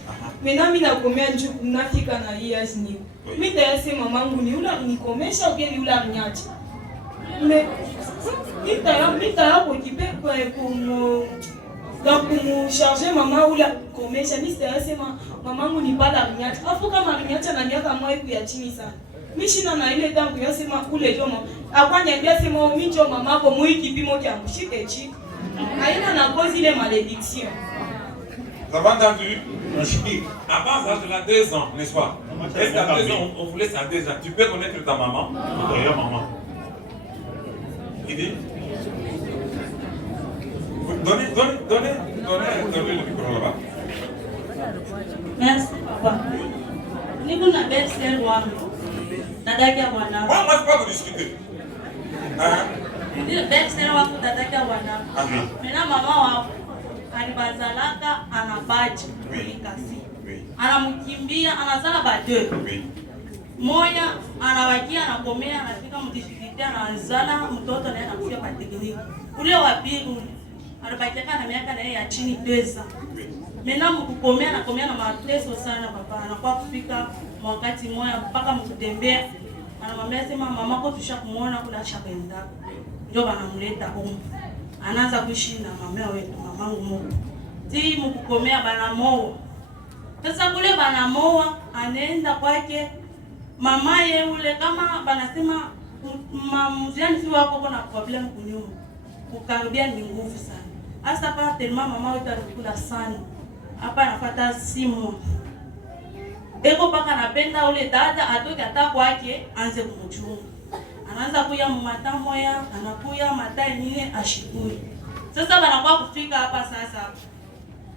Maintenant mimi nakomea njoo nafika na yashi ni. Mimi tayari mamangu ni ula nikomesha au ni ula niacha. Mais nitaya kujipe kumu charger mama ula komesha mimi tayari mamangu ni bala niacha. Afu kama niacha na miaka moja ya chini sana. Mimi shina na ile tangu yasema ule jomo. Akwaniambia sema mimi ndio mamako moi kipimo cha mshike chi. Haina na cause ile malédiction. Vous avez entendu? Avant ça, tu as 2 ans, n'est-ce pas? Est-ce qu'à 2 ans, on vous laisse à 2 ans? Tu peux connaître ta maman? D'ailleurs, maman. Il dit? Donnez le micro là-bas. Merci, papa. Niko na belle-sœur wangu. Dadaki ya bwana. Moi, je pas de discuter. Ndio belle-sœur wangu dadaki ya bwana. Mena mama wangu alibazalaka anabaji ikasi. Anamkimbia anazala ba 2. Moya anabakia anakomea anafika mdishikiti anazala mtoto naye anakufia kwa tekniki. Ule wa pili anabakia na miaka naye ya chini 2 ans. Mena mkukomea anakomea na mateso sana papa. Anakuwa kufika wakati moya mpaka mkutembea. Anamwambia sema mamako tushakumuona kula shapenda. Ndio banamleta huko. Anaanza kuishi na mama wetu mamangu Mungu. Ti mkukomea banamoa. Sasa kule banamoa anaenda kwake mama ye ule kama banasema mamziani si wako kuna problem kunyuma. Kukaribia ni nguvu sana. Hasa pa tellement mama wetu alikula sana. Hapa anafuata simu. Eko paka napenda ule dada atoke hata kwake anze kumchunga. Anaanza kuya mata moya, anakuya mata nyingine ashikui. Sasa banakuwa kufika hapa sasa.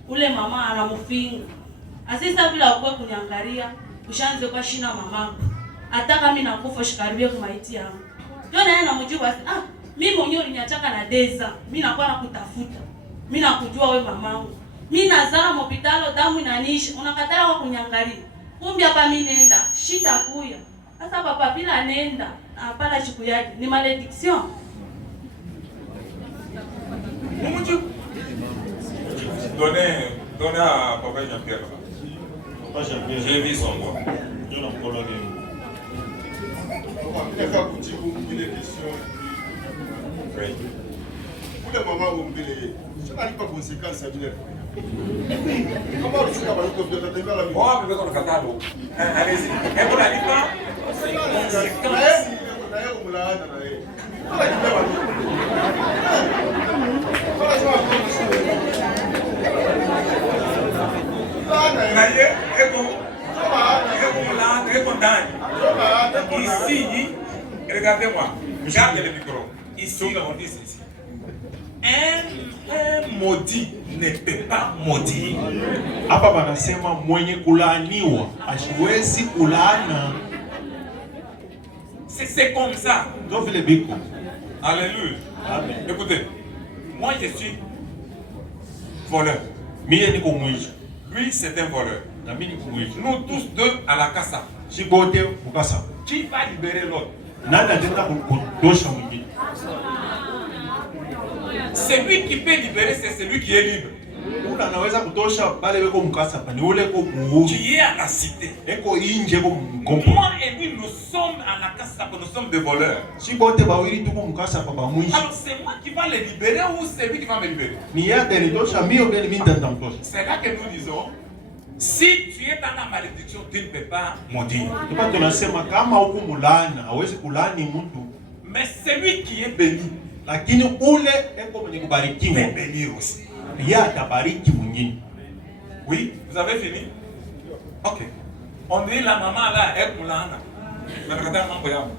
Ule mama anamufinga. Asisa bila kwa kunyangalia, ushaanze kwa shina mamangu. Hata kama mimi nakufa shikaribia kwa maiti yangu. Ndio naye anamjua mimi mwenyewe uliniachaka na Deza. Mimi nakuwa nakutafuta. Mimi nakujua wewe mamangu. Mimi nazala hospitali damu inanisha. Unakataa kwa kunyangalia. Kumbe hapa mimi nenda, shida kuya. Sasa papa bila nenda, hapana siku yake. Ni malédiction. Donnez à Papa Jean-Pierre. Papa Jean-Pierre. J'ai vu son bois. Je n'en connais pas. Il y a une question. Oui. Pour le moment où je n'arrive pas conséquence à dire. Comment tu vas nous confier dans la vie? Oh, mais on a catalogue. Allez-y. Et vous n'allez pas? Ici, Regardez-moi. Garde le micro. Ici, on dit ceci. Un maudit ne peut pas maudire. Hapa banasema mwenye kulaaniwa hasiwezi kulaana. C'est comme ça. Ndio vile biko. Alléluia. Amen. Écoutez, moi je suis voleur. Mie niko mwizi. Lui c'est un voleur. Na mimi niko mwizi. Nous tous deux à la casa. Si bote mukasa. Qui va libérer l'autre? Nani ataenda kudosha mwingine? Celui qui peut libérer, c'est celui qui est libre. Ule anaweza kutosha bale weko mkasa pa ni ule ko muhuru. Qui est à la cité. Eko inje ko mkompo. Moi et lui, nous sommes à la casa, nous sommes des voleurs. Si bote bawili tuko mkasa pa ba mwizi. Alors c'est moi qui va les libérer ou c'est lui qui va me libérer? Ni yeye nitosha mimi ou bien mimi nitamtosha. C'est là que nous disons, si tu es dans la malédiction, tu ne peux pas maudire. Tupa tunasema kama huko mulana hawezi kulani mtu. Mais celui qui est béni, lakini ule eko mwenye kubarikiwa peut bénir aussi. Yeye atabariki mwingine. Oui, vous avez fini? Ok. On dit la maman là, elle moulana. Nakata mambo yangu.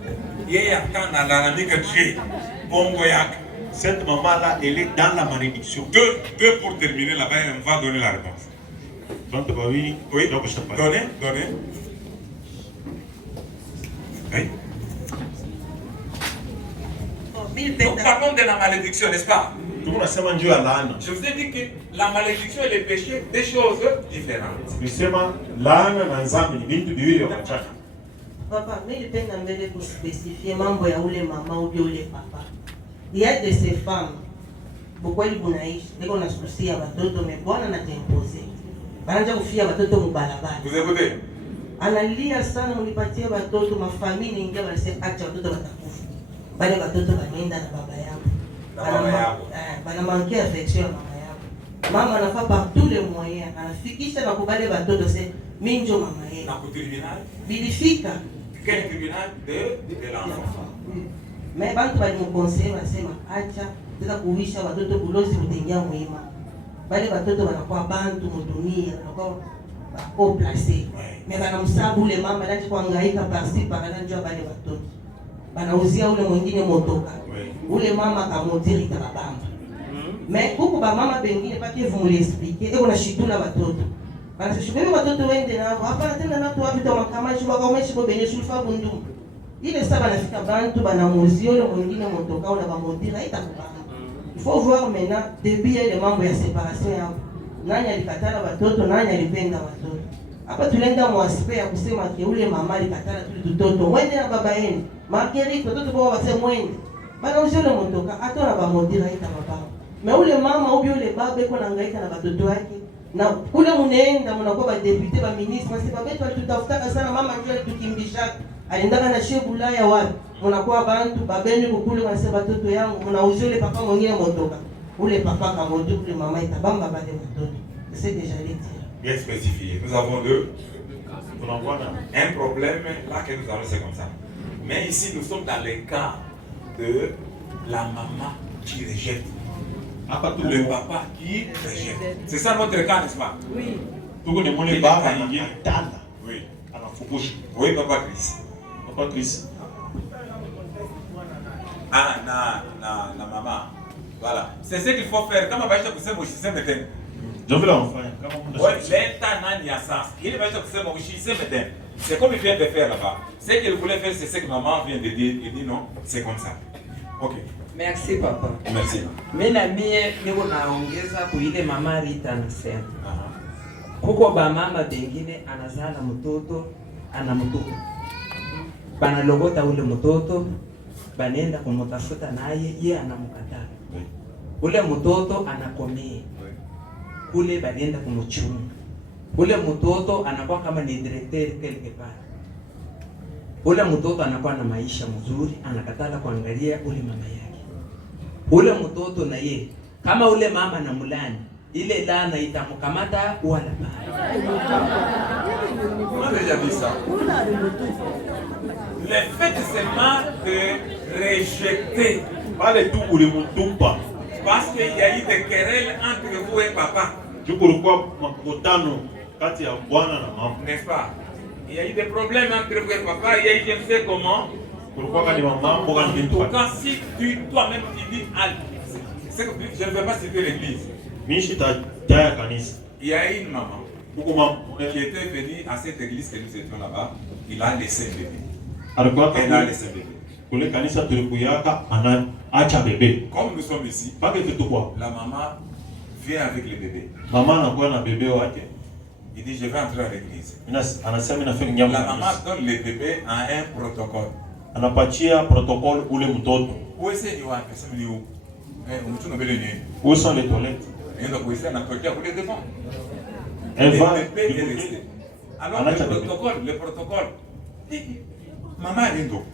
Yeye akana lalamika Dieu. Bongo yake. Cette maman là, elle est dans la malédiction. Deux pour terminer là-bas, elle va donner la réponse. Donc, oui, donc je te parle. Donnez. Oui. Nous parlons de la malédiction, n'est-ce pas? Je vous ai dit que la malédiction et le péché, des choses différentes. Papa, mais il y a pour spécifier mambo ya ule mama ou bien ule papa. Il y a de ces femmes, pourquoi ils bunaishi, dès qu'on a souci à watoto, mais bwana na t'imposer. Bananja kufia watoto mubalabala. Vous écoutez? Analia sana mnipatie watoto, mafamili ingia wanasema acha watoto watakufa. Bale watoto wanaenda na baba yao. Bana manquer affection ya mama yao. Mama anafaa par tous les moyens, anafikisha na kubale watoto sasa mimi ndio mama yenu. Na kutribunal? Bilifika. Quel tribunal de l'enfant? Mais bantu bali mkonseil wanasema acha tena kuisha watoto bulozi kutengia mwema. Bale watoto wanakuwa bantu mudunia, wanakuwa au placé. Mais banamsabu ule mama ndio kuhangaika pasi para njoo bale watoto. Banauzia ule mwingine motoka. Ule mama kamotiri tababamba. Mais huko ba mama bengine pake vumuli expliquer eko na shitula watoto. Banashukume watoto wende nao hapa tena na watu wapita makamaji wakaomeshi kwa benye sulfa bundu. Ile sasa banafika bantu banamuzia ule mwingine motoka una bamotira itakubamba. Il faut voir maintenant depuis ile mambo ya séparation yao. Nani alikatala watoto, nani alipenda watoto. Hapa tulienda mwasipe ya kusema ke ule mama alikatala tuli tutoto. Mwende na baba yenu. Marguerite watoto kwa wase mwende. Bana ule motoka hata na bamotira itakubamba. Mais ule mama ou bien ule baba iko nahangaika na watoto wake. Na kule munaenda mnakuwa ba député ba ministre, msi baba yetu alitutafuta sana mama ndio alitukimbisha. Aliendaka na shebu Ulaya wapi? Mnakuwa bantu babeni kukule wanasema watoto yangu mnauzia ule papa mwingine motoka. Ule papa kamodu ule mama itabamba bale watoto. C'est déjà dit. Bien spécifié. Nous avons un problème là que nous avons, c'est comme ça. Mais ici nous sommes dans le cas de la maman qui rejette. Le papa qui rejette. C'est ça notre cas, n'est-ce pas? Oui. Oui. Oui, papa Chris. Papa Chris. Ah, na maman. Voilà. C'est ce qu'il faut faire. Kama baisha kusema usiseme tena. Ndio vile wanafanya. Kama mtu leta nani ya sasa. Ile baisha kusema usiseme tena. C'est comme il vient de faire là-bas. Ce qu'il voulait faire, c'est ce que maman vient de dire. Il dit non, c'est comme ça. Ok. Merci papa. Merci. Mimi na mie niko naongeza kuile mama Rita anasema. Kuko ba mama bengine anazala mtoto ana mtoto. Banalogota ule mtoto banenda kumutafuta naye yeye anamkataa. Ule mtoto anakomea. Kule banenda kumchunga. Ule mtoto anakuwa kama ni directeur quelque part. Ule mtoto anakuwa na maisha mzuri, anakatala kuangalia ule mama yake. Ule mtoto na ye kama ule mama na mulani ile lana itamkamata wala baya. On a déjà dit ça. Le fait seulement de rejeter parce qu'il y a eu des querelles entre vous et papa. N'est-ce pas? Il y a eu des problèmes entre vous et papa, il y a eu je ne sais comment. Pourquoi ni maman pour une Quand si toi-même tu dis, c'est que je ne vais pas citer l'église. Il y a une maman qui était venue à cette église que nous étions là-bas. Il a laissé un bébé. Elle a laissé un bébé. Comme nous sommes ici, la maman vient avec le bébé. Il dit, je vais entrer à l'église. La maman donne le bébé à un protocole. Où est-ce Où sont les toilettes? Elle va. Alors le protocole. Maman Rindo.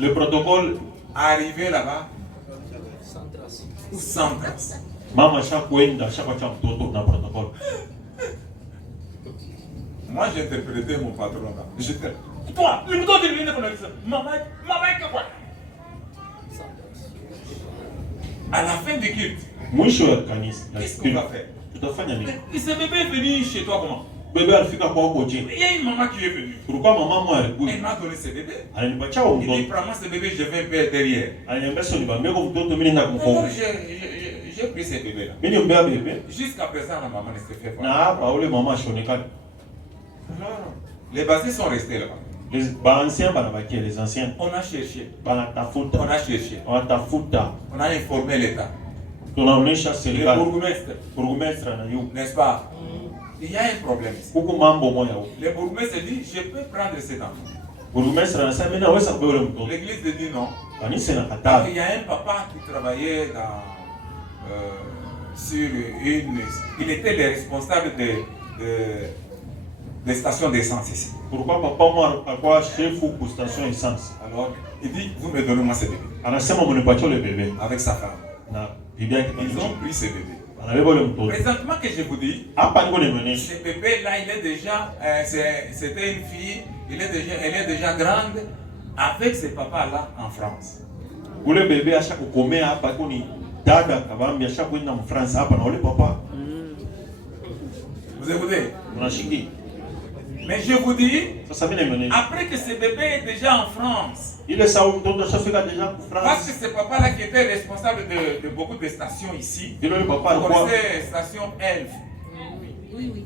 Le protocole arrivé là-bas sans trace. Maman chaque protocole. Moi j'ai interprété mon patron là. Toi, le mouton de l'une maman quoi? À la fin du culte, qu'est-ce qu'on va faire? Et ce bébé est venu chez toi comment? Il y a une maman qui est venue. Pourquoi maman elle m'a donné ce bébé. Il dit, prends-moi ce bébé, je vais payer derrière. J'ai pris ce bébé là. Jusqu'à présent, la maman ne s'est fait pas. Les basiques sont restés là-bas. Les anciens. On a cherché. On a informé l'État. Le bourgmestre, n'est-ce pas? Il y a un problème ici. Le bourgmestre dit, je peux prendre cet enfant. L'église dit non. Il y a un papa qui travaillait sur une... Il était le responsable des stations d'essence ici. Pourquoi papa moi chef ou station essence? Alors, il dit, vous me donnez moi ce bébé. Avec sa femme. Ils ont pris ce bébé. Présentement que je vous dis, ce bébé là, il est déjà, c'était une fille, elle est déjà grande avec ce papa là en France. Le bébé à chaque commet à Pakoni, Dada, Kabambi, à chaque fois en France, à Panole papa. Vous écoutez? Mais je vous dis, après que ce bébé est déjà en France, parce que ce papa-là qui était responsable de beaucoup de stations ici, vous connaissez station Elf. Oui.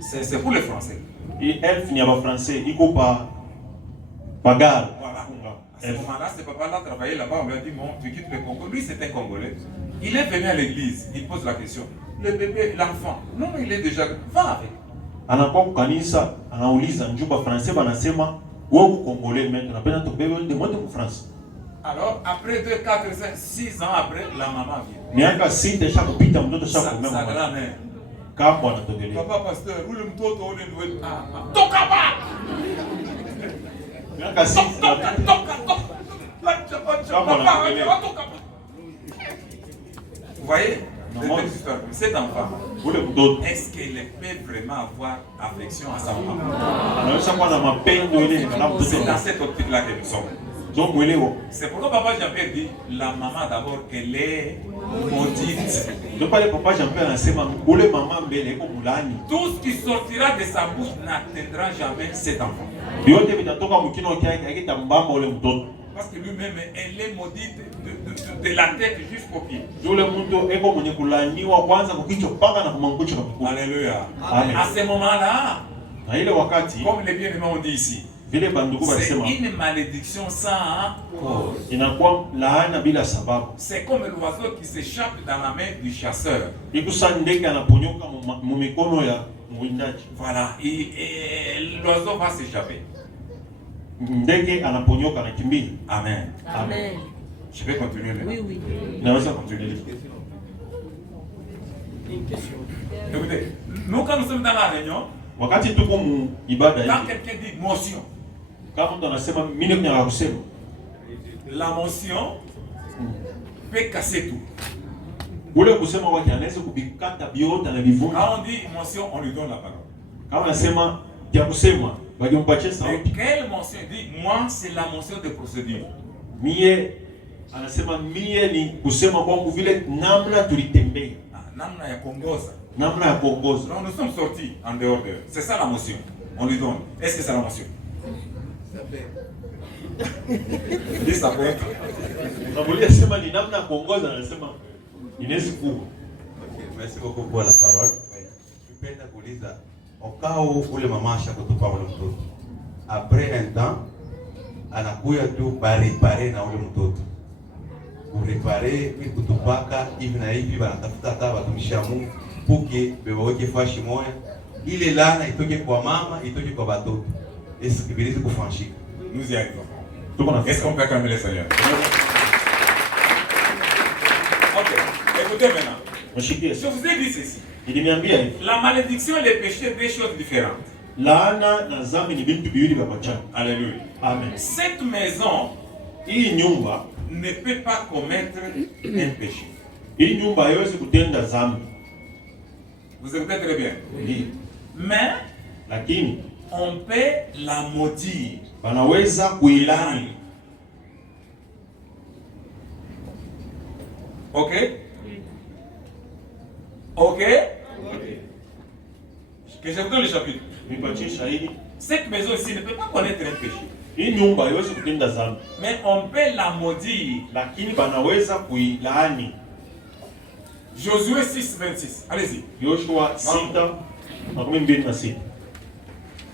C'est pour les Français. Et Elf n'y a pas français, il coupe pas bagarre. Voilà. À ce moment-là, ce papa-là travaillait là-bas, on lui a dit, bon, tu quittes le Congo. Lui, c'est un Congolais. Il est venu à l'église, il pose la question. Le bébé, l'enfant, non, il est déjà... Va avec. Anakuwa kukanisa anauliza njuba français banasema wewe Congolais maintenant napenda tubebe de moto ku France. Alors après 2, 4, 5, 6 ans après la maman vient. Miaka 6 kisha kupita mtoto sha kumema. Sa grand-mère. Kama anatogelea. Papa pasteur, ule mtoto ule ndio toka ba. Miaka 6 toka. Vous voyez? Cet enfant, est-ce qu'elle peut vraiment avoir affection à sa maman? C'est dans cette optique-là que nous sommes. C'est pourquoi Papa Jean-Pierre dit, la maman d'abord, elle est maudite. Tout ce qui sortira de sa bouche n'atteindra jamais cet enfant. Parce que lui-même, elle est maudite de la tête jusqu'au pied. Alléluia. À ce moment-là, comme les bien-aimés ont dit ici, c'est une malédiction sans cause. C'est comme l'oiseau qui s'échappe dans la main du chasseur. Voilà, et l'oiseau va s'échapper. Amen. Amen. Je vais continuer maintenant. Oui. Je vais continuer. Écoutez, nous quand nous sommes dans la réunion, quand quelqu'un dit motion, la motion peut casser tout. Quand on dit motion, on lui donne la parole. Et quelle motion dit? Moi, c'est la motion de procédure. Anasema mie ni kusema kwangu vile namna tulitembea. Namna ya kuongoza. Namna ya kuongoza. Donc nous sommes sortis en dehors de. C'est ça la motion. On lui donne. Est-ce que c'est la motion? Dis ça peut être. Unamulia sema ni namna kuongoza anasema inaweza kuwa. Okay, merci beaucoup pour la parole. Nipenda kuuliza okao ule mama ashakutupa ule mtoto. Après un temps anakuya tu barepare na ule mtoto. Urepare ni kutupaka hivi na hivi banatafuta hata watumishi wa Mungu puke beweke fashi moya. Ile lana itoke kwa mama, itoke kwa watoto. Est-ce que bilisi kufanshika? Nous y arrivons. Est-ce qu'on peut acclamer le Seigneur? Ok, écoutez maintenant. Je vous ai dit ceci. La malédiction et le péché, deux choses différentes. Alléluia. Amen. Cette maison ne peut pas commettre un péché. Vous écoutez très bien. Mais on peut la maudire. Ok? Ok? Que je vous donne le chapitre. Cette maison ici ne peut pas connaître un péché. Mais on peut la maudire. Josué 6, 26. Allez-y.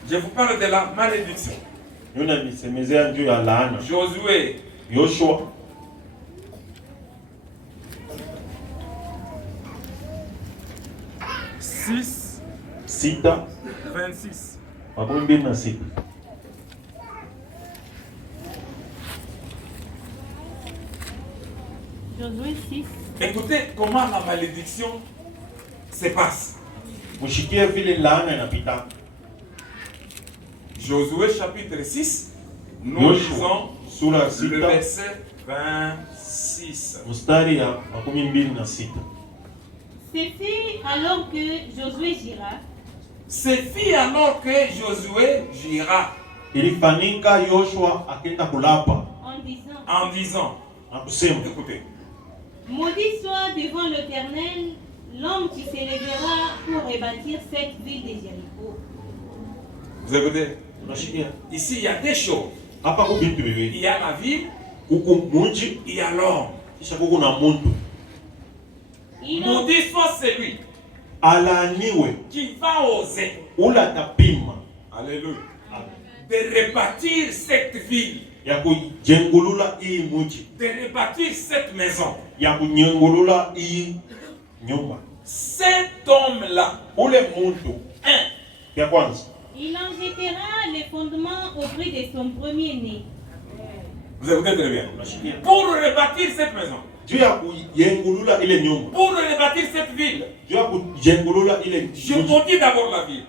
Je vous parle de la malédiction. Josué. 6, 26. Josué 6. Écoutez comment la malédiction se passe. Josué chapitre 6, nous lisons le verset 26. Ce fut alors que Josué gira. Ce fut alors que Josué gira. En disant, écoutez. Maudit soit devant l'Éternel l'homme qui s'élèvera pour rebâtir cette ville de Jéricho. Vous écoutez? Ici, il y a des choses. Il y a la ville, il y a l'homme. Maudit soit celui qui va oser, alléluia, de rebâtir cette ville, de rebâtir cette maison. Cet homme-là, il en jettera les fondements auprès de son premier-né. Vous écoutez très bien. Pour rebâtir cette maison, pour rebâtir cette ville, je maudis d'abord la ville.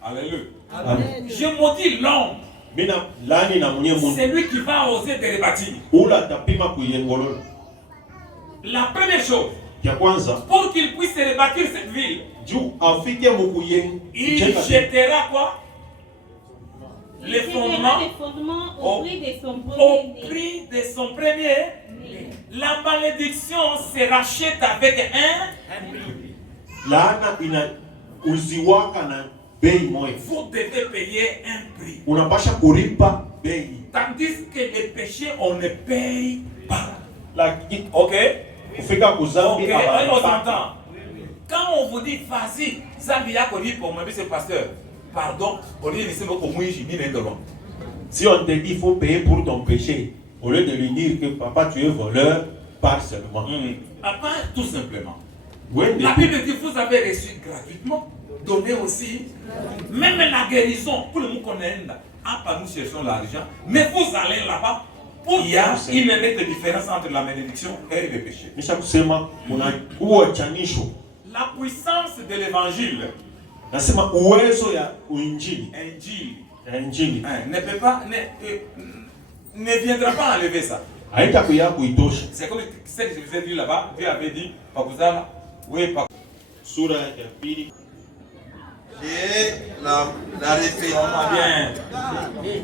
Alléluia. Je maudis l'homme. C'est lui qui va oser de rebâtir. La première chose, pour qu'il puisse rebâtir cette ville, il jettera quoi? Les fondements auprès de son premier. La malédiction se rachète avec un prix. Vous devez payer un prix. Tandis que les péchés, on ne paye pas. Ok? Ok, on s'entend. Quand on vous dit, vas-y, Zambia Koni pour moi, monsieur pasteur, pardon, on dit, c'est beaucoup moins, j'ai mis les devants. Si on te dit qu'il faut payer pour ton péché, au lieu de lui dire que papa tu es voleur, parle seulement. Papa, tout simplement. La Bible dit vous avez reçu gratuitement, donnez aussi. Même la guérison, pour le monde qu'on est là, nous cherchons l'argent, mais vous allez là-bas. Il y a une nette différence entre la malédiction et le péché. La puissance de l'évangile. Ne peut pas, ne viendra pas enlever ça. C'est comme ce que je vous ai dit là-bas. Dieu avait dit, Pakuzala, oui, Pakuzala. J'ai la répétition.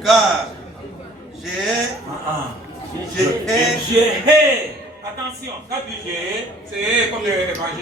Car j'ai. Attention, quand tu j'ai, c'est comme l'évangile.